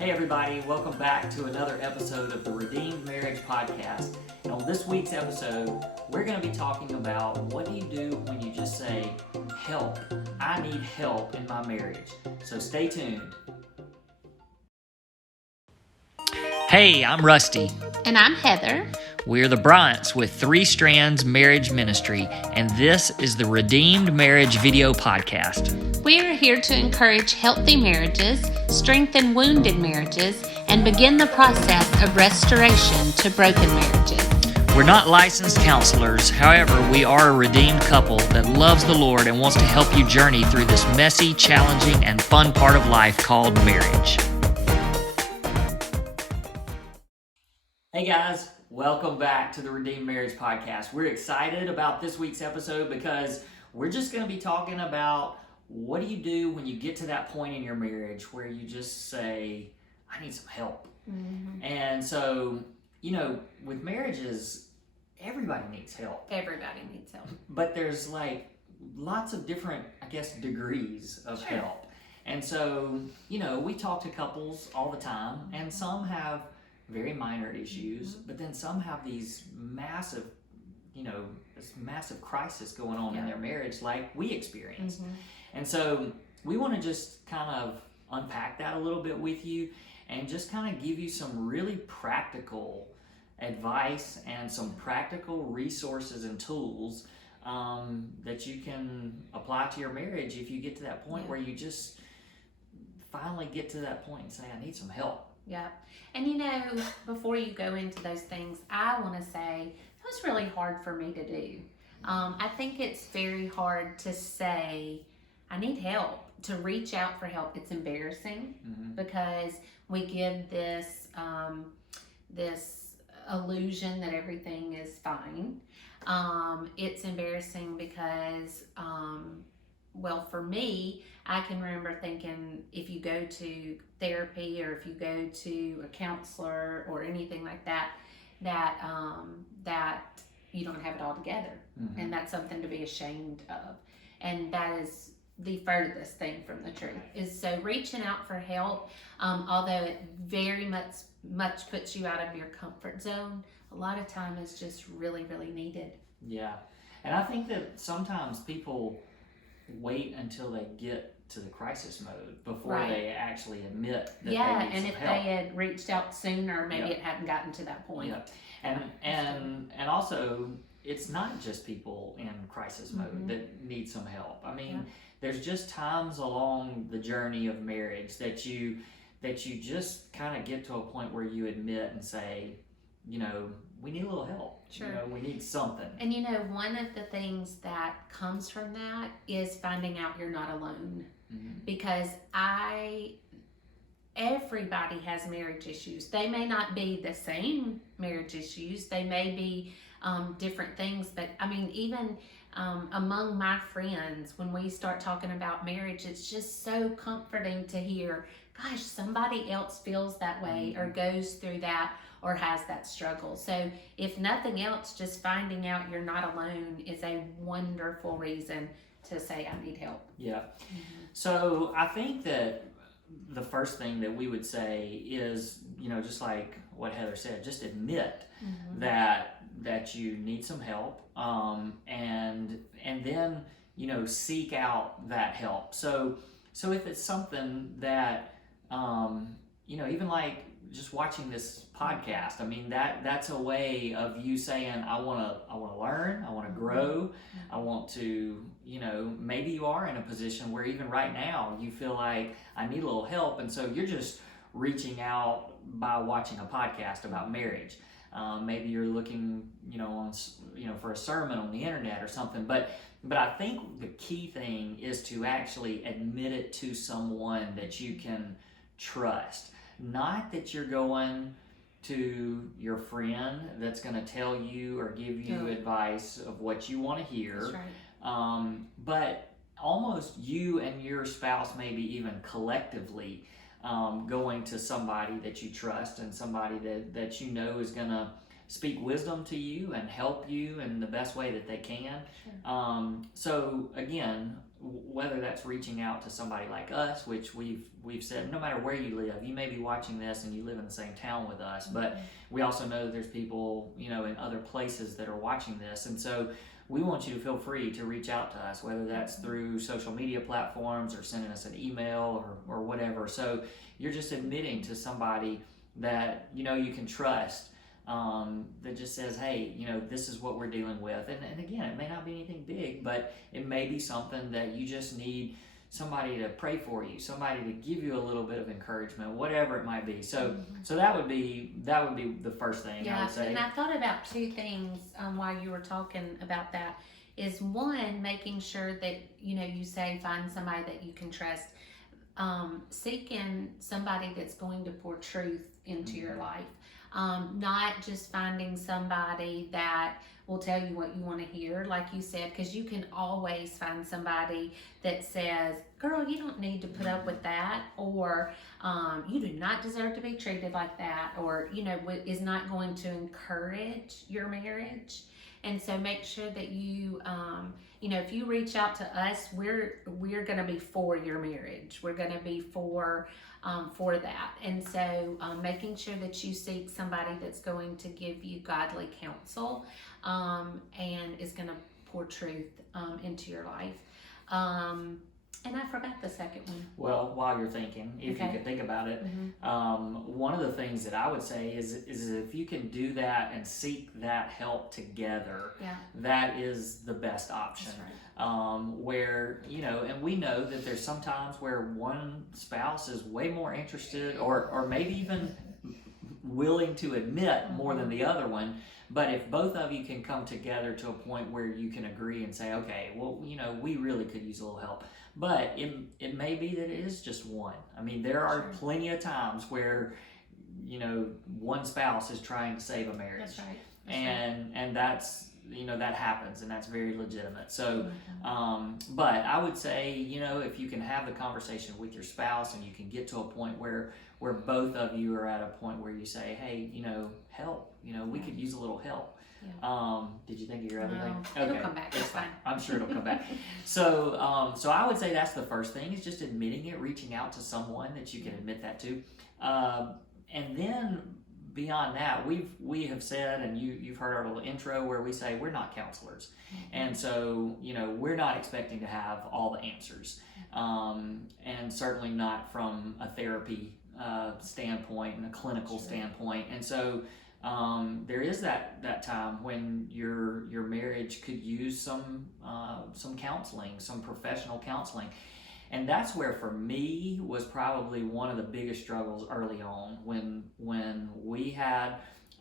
Hey everybody, welcome back to another episode of the Redeemed Marriage Podcast. And on this week's episode, we're going to be talking about what do you do when you just say, help, I need help in my marriage. So stay tuned. Hey, I'm Rusty. And I'm Heather. We're the Bryants with Three Strands Marriage Ministry, and this is the Redeemed Marriage Video Podcast. We are here to encourage healthy marriages, strengthen wounded marriages, and begin the process of restoration to broken marriages. We're not licensed counselors, however, we are a redeemed couple that loves the Lord and wants to help you journey through this messy, challenging, and fun part of life called marriage. Hey guys, welcome back to the Redeemed Marriage Podcast. We're excited about this week's episode because we're just going to be talking about what do you do when you get to that point in your marriage where you just say, I need some help. Mm-hmm. And so, with marriages, everybody needs help. Everybody needs help. But there's like lots of different, degrees of help. And so, we talk to couples all the time, and some have very minor issues, but then some have these massive, this massive crisis going on in their marriage like we experience. Mm-hmm. And so we want to just kind of unpack that a little bit with you and just kind of give you some really practical advice and some practical resources and tools that you can apply to your marriage if you get to that point where you just finally get to that point and say, I need some help. Yeah. And before you go into those things, I want to say that was really hard for me to do. I think it's very hard to say, I need help, to reach out for help. It's embarrassing because we give this this illusion that everything is fine. It's embarrassing because, for me, I can remember thinking if you go to therapy or if you go to a counselor or anything like that, that you don't have it all together. Mm-hmm. And that's something to be ashamed of. And that is the furthest thing from the truth. Is so reaching out for help, although it very much puts you out of your comfort zone, a lot of time is just really, really needed. Yeah. And I think that sometimes people wait until they get to the crisis mode before they actually admit that they need some help. And if they had reached out sooner, maybe it hadn't gotten to that point. And also, it's not just people in crisis mode that need some help. I mean, there's just times along the journey of marriage that you just kind of get to a point where you admit and say, we need a little help. Sure. We need something. And one of the things that comes from that is finding out you're not alone. Mm-hmm. Because everybody has marriage issues. They may not be the same marriage issues. They may be different things. But even among my friends, when we start talking about marriage, it's just so comforting to hear, gosh, somebody else feels that way or goes through that or has that struggle. So if nothing else, just finding out you're not alone is a wonderful reason to say, I need help. Yeah. Mm-hmm. So I think that the first thing that we would say is, just like what Heather said, just admit that you need some help, and then, seek out that help. So if it's something that, even like just watching this podcast, that's a way of you saying, I want to learn, I want to grow, I want to, maybe you are in a position where even right now you feel like I need a little help, and so you're just reaching out by watching a podcast about marriage. Maybe you're looking, for a sermon on the internet or something, but I think the key thing is to actually admit it to someone that you can trust. Not that you're going to your friend that's going to tell you or give you advice of what you want to hear. That's right. But almost you and your spouse, maybe even collectively, going to somebody that you trust and somebody that is going to speak wisdom to you and help you in the best way that they can. Sure. So again, whether that's reaching out to somebody like us, which we've said, no matter where you live, you may be watching this and you live in the same town with us, but we also know that there's people, in other places that are watching this, and so we want you to feel free to reach out to us, whether that's through social media platforms or sending us an email or whatever. So you're just admitting to somebody that you can trust, that just says, hey, this is what we're dealing with. And again, it may not be anything big, but it may be something that you just need somebody to pray for you, somebody to give you a little bit of encouragement, whatever it might be. So so that would be the first thing I would say. And I thought about two things while you were talking about that. Is one, making sure that you say find somebody that you can trust. Seeking somebody that's going to pour truth into your life. Not just finding somebody that will tell you what you want to hear, like you said, because you can always find somebody that says, girl, you don't need to put up with that, or you do not deserve to be treated like that, or is not going to encourage your marriage. And so make sure that you if you reach out to us, we're going to be for your marriage. We're going to be for that. And so making sure that you seek somebody that's going to give you godly counsel and is going to pour truth into your life. And I forgot the second one. Well, while you're thinking, if you can think about it, one of the things that I would say is if you can do that and seek that help together, that is the best option. That's right. Where, and we know that there's sometimes where one spouse is way more interested or maybe even willing to admit more than the other one. But if both of you can come together to a point where you can agree and say, okay, well, we really could use a little help. But it may be that it is just one. I mean, there are plenty of times where, one spouse is trying to save a marriage. That's right. And that's, that happens, and that's very legitimate. So, but I would say, if you can have the conversation with your spouse and you can get to a point where both of you are at a point where you say, hey, help, we could use a little help. Yeah. Did you think of your other thing? Okay. It'll come back. It's fine. I'm sure it'll come back. So, so I would say that's the first thing, is just admitting it, reaching out to someone that you can admit that to. And then beyond that, we have said, and you've heard our little intro where we say we're not counselors. And so, we're not expecting to have all the answers. And certainly not from a therapy standpoint and a clinical standpoint. And so, there is that time when your marriage could use some counseling, some professional counseling. And that's where, for me, was probably one of the biggest struggles early on when we had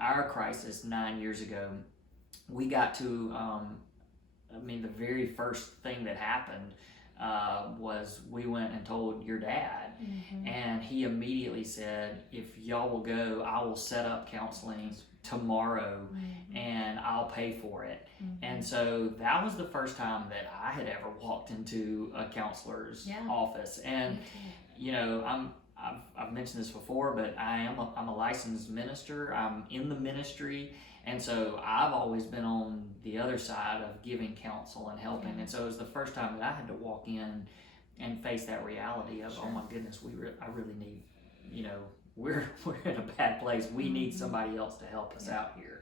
our crisis 9 years ago. We got to, the very first thing that happened was we went and told your dad, and he immediately said, if y'all will go, I will set up counseling tomorrow and I'll pay for it. And so that was the first time that I had ever walked into a counselor's office. And I've mentioned this before, but I'm a licensed minister. I'm in the ministry, and so I've always been on the other side of giving counsel and helping. And so it was the first time that I had to walk in and face that reality of, oh my goodness, I really need, we're in a bad place. We need somebody else to help us out here.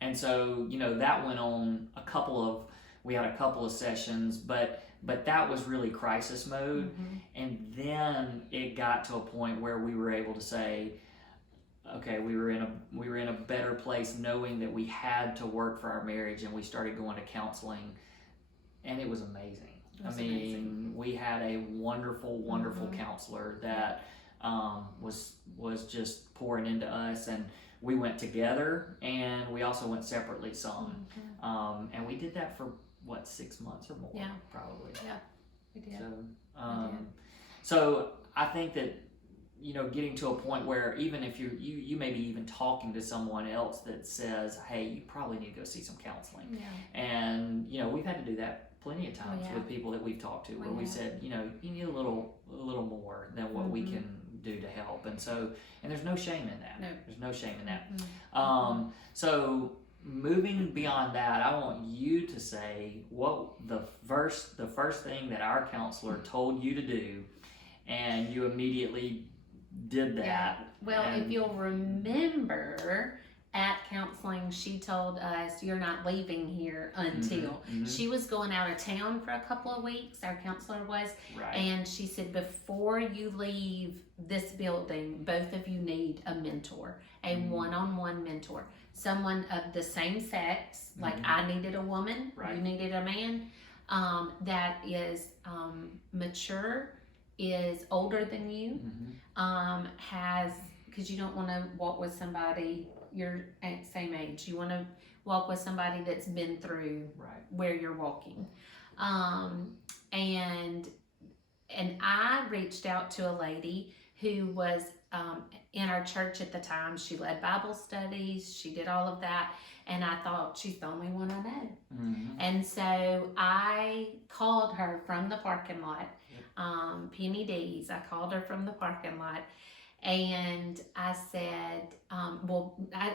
And so, that went on we had a couple of sessions, but that was really crisis mode. And then it got to a point where we were able to say, okay, we were in a better place, knowing that we had to work for our marriage, and we started going to counseling, and it was amazing. Amazing. We had a wonderful counselor that was just pouring into us, and we went together, and we also went separately some. And we did that for 6 months or more? Probably. We did. So I think that, getting to a point where even if you may be even talking to someone else that says, hey, you probably need to go see some counseling. And, we've had to do that plenty of times with people that we've talked to, where we said, you need a little more than what we can do to help. And so, and there's no shame in that. No. There's no shame in that. Mm-hmm. So moving beyond that, I want you to say what the first thing that our counselor told you to do, and you immediately did that. Yeah. Well, if you'll remember, at counseling, she told us, "You're not leaving here until." She was going out of town for a couple of weeks, our counselor was, right. And she said, before you leave this building, both of you need a mentor, a one-on-one mentor, someone of the same sex, like I needed a woman, right. You needed a man, that is mature, is older than you, has, because you don't want to walk with somebody your same age. You want to walk with somebody that's been through right. where you're walking. And I reached out to a lady who was in our church at the time. She led Bible studies. She did all of that. And I thought, she's the only one I know. And so I called her from the parking lot, Penny D's. I called her from the parking lot. And I said,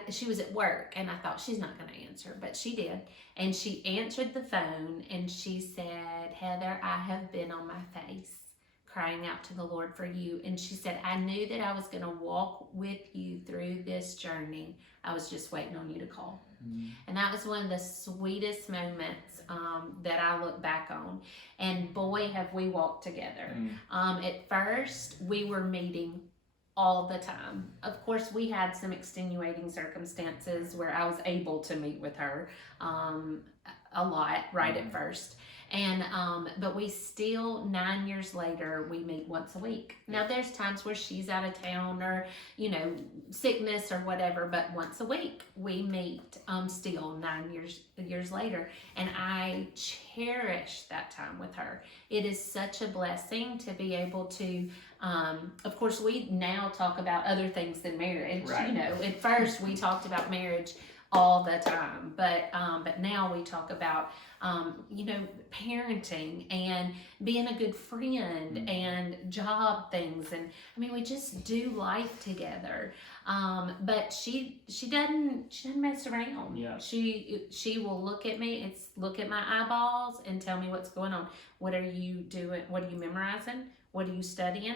she was at work, and I thought, she's not going to answer, but she did. And she answered the phone, and she said, "Heather, I have been on my face crying out to the Lord for you." And she said, "I knew that I was going to walk with you through this journey. I was just waiting on you to call." And that was one of the sweetest moments that I look back on. And boy, have we walked together. At first, we were meeting all the time. Of course, we had some extenuating circumstances where I was able to meet with her a lot right at first. And but we still, 9 years later, we meet once a week. Now there's times where she's out of town or, sickness or whatever, but once a week we meet still 9 years later. And I cherish that time with her. It is such a blessing to be able to, of course, we now talk about other things than marriage. Right. At first we talked about marriage all the time, but now we talk about parenting and being a good friend and job things, and we just do life together. But she doesn't mess around. Yeah. She will look at me, look at my eyeballs and tell me what's going on. What are you doing? What are you memorizing? What are you studying?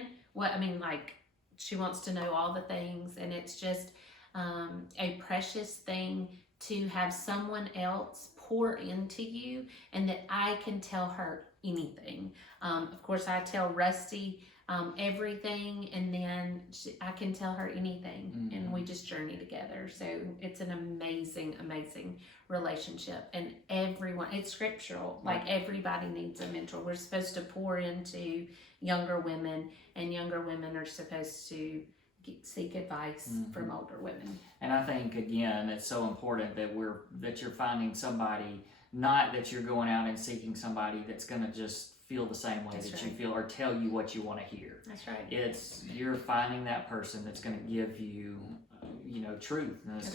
She wants to know all the things, and it's just a precious thing to have someone else pour into you, and that I can tell her anything. Of course, I tell Rusty everything, and then I can tell her anything, and we just journey together. So it's an amazing, amazing relationship, and it's scriptural. Like, everybody needs a mentor. We're supposed to pour into younger women, and younger women are supposed to seek advice from older women. And I think, again, it's so important that you're finding somebody, not that you're going out and seeking somebody that's going to just feel the same way you feel or tell you what you want to hear. That's right. You're finding that person that's going to give you truth, and it's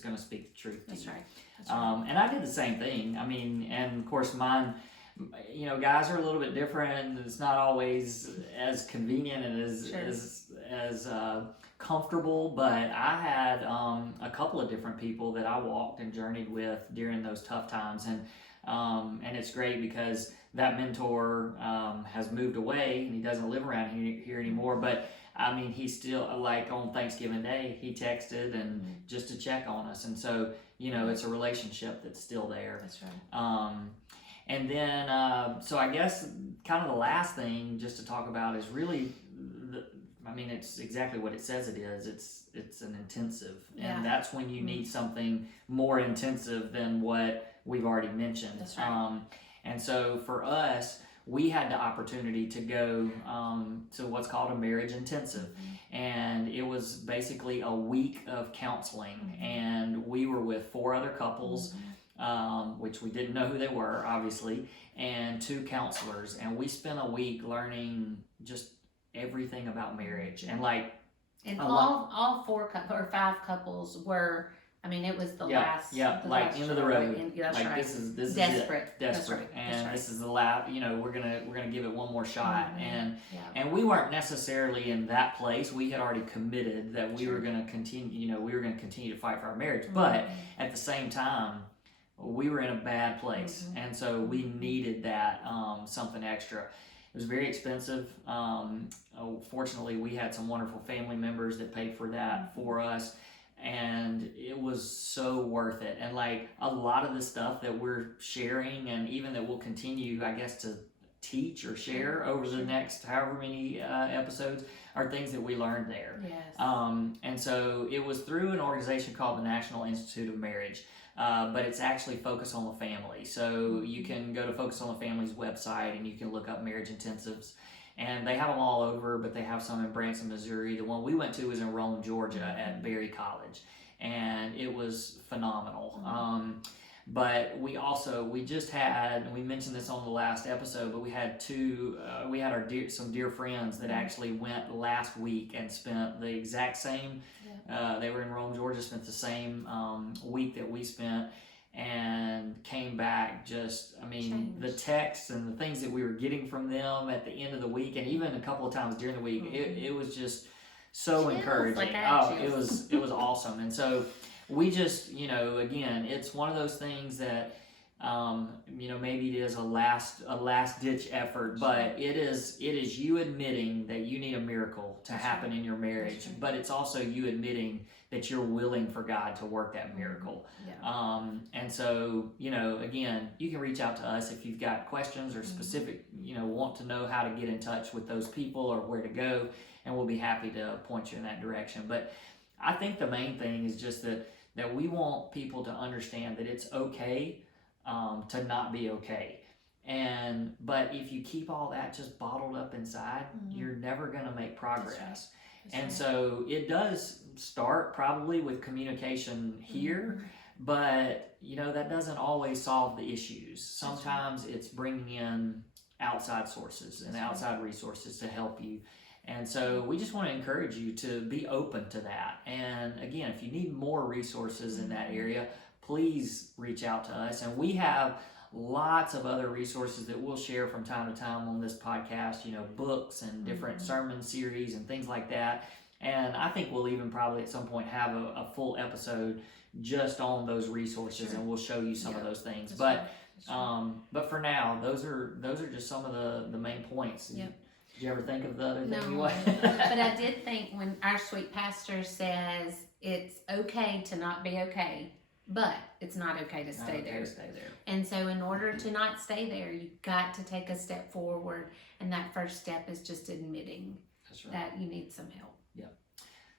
going to speak the truth to you. Right. And I did the same thing. And of course mine, guys are a little bit different. It's not always as convenient and as comfortable, but I had a couple of different people that I walked and journeyed with during those tough times, and it's great because that mentor has moved away and he doesn't live around here anymore, but he still, like on Thanksgiving Day, he texted and just to check on us, and so it's a relationship that's still there. That's right. And then, so I guess kind of the last thing just to talk about is really, it's exactly what it says it is. It's an intensive, and that's when you need something more intensive than what we've already mentioned. That's right. And so for us, we had the opportunity to go to what's called a marriage intensive, and it was basically a week of counseling, and we were with 4 other couples. Which we didn't know who they were, obviously, and 2 counselors, and we spent a week learning just everything about marriage, and all 4 or 5 couples were I mean, it was the Yeah, last. yeah, the like last end of the straw. road. That's Like right. this is Desperate. it. That's Desperate. right. And That's right. this is the last. You know, we're gonna give it one more shot. Mhm. And we weren't necessarily in that place. We had already committed that we Sure. were gonna continue. You know, we were gonna continue to fight for our marriage. But at the same time, we were in a bad place, and so we needed that something extra. It was very expensive. Fortunately, we had some wonderful family members that paid for that for us, and it was so worth it. And like a lot of the stuff that we're sharing, and even that we'll continue, I guess, to teach or share over the next however many episodes, are things that we learned there. Yes. And so it was through an organization called the National Institute of Marriage. But it's actually Focus on the Family. So you can go to Focus on the Family's website and you can look up marriage intensives. And they have them all over, but they have some in Branson, Missouri. The one we went to was in Rome, Georgia at Berry College. And it was phenomenal. But we just had, and we mentioned this on the last episode, but we had some dear friends that actually went last week and spent the exact same, they were in Rome, Georgia, spent the same week that we spent, and came back Changed. the texts and the things that we were getting from them at the end of the week, and even a couple of times during the week, it was just so Chills, encouraging. like It was awesome. And so we just, again, it's one of those things that, maybe it is a last ditch effort, but it is you admitting that you need a miracle to happen in your marriage, but it's also you admitting that you're willing for God to work that miracle. And so, again, you can reach out to us if you've got questions or specific, want to know how to get in touch with those people or where to go, and we'll be happy to point you in that direction. But I think the main thing is just that we want people to understand that it's okay to not be okay. But if you keep all that just bottled up inside, you're never going to make progress. So it does start probably with communication here, but that doesn't always solve the issues. Sometimes it's bringing in outside sources and outside resources to help you. And so we just want to encourage you to be open to that. And again, if you need more resources in that area, please reach out to us. And we have lots of other resources that we'll share from time to time on this podcast, books and different sermon series and things like that. And I think we'll even probably at some point have a full episode just on those resources, and we'll show you some of those things. But for now, those are just some of the main points. Did you ever think of the other thing? No, but I did think when our sweet pastor says it's okay to not be okay, but it's not okay to stay there. And so in order to not stay there, you've got to take a step forward, and that first step is just admitting that you need some help.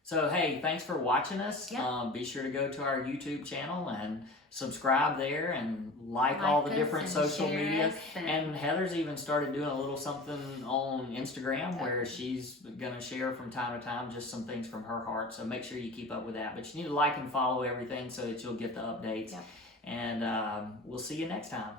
So, hey, thanks for watching us. Be sure to go to our YouTube channel and subscribe there and like all the different social media. And Heather's even started doing a little something on Instagram where she's going to share from time to time just some things from her heart. So make sure you keep up with that. But you need to like and follow everything so that you'll get the updates. And we'll see you next time.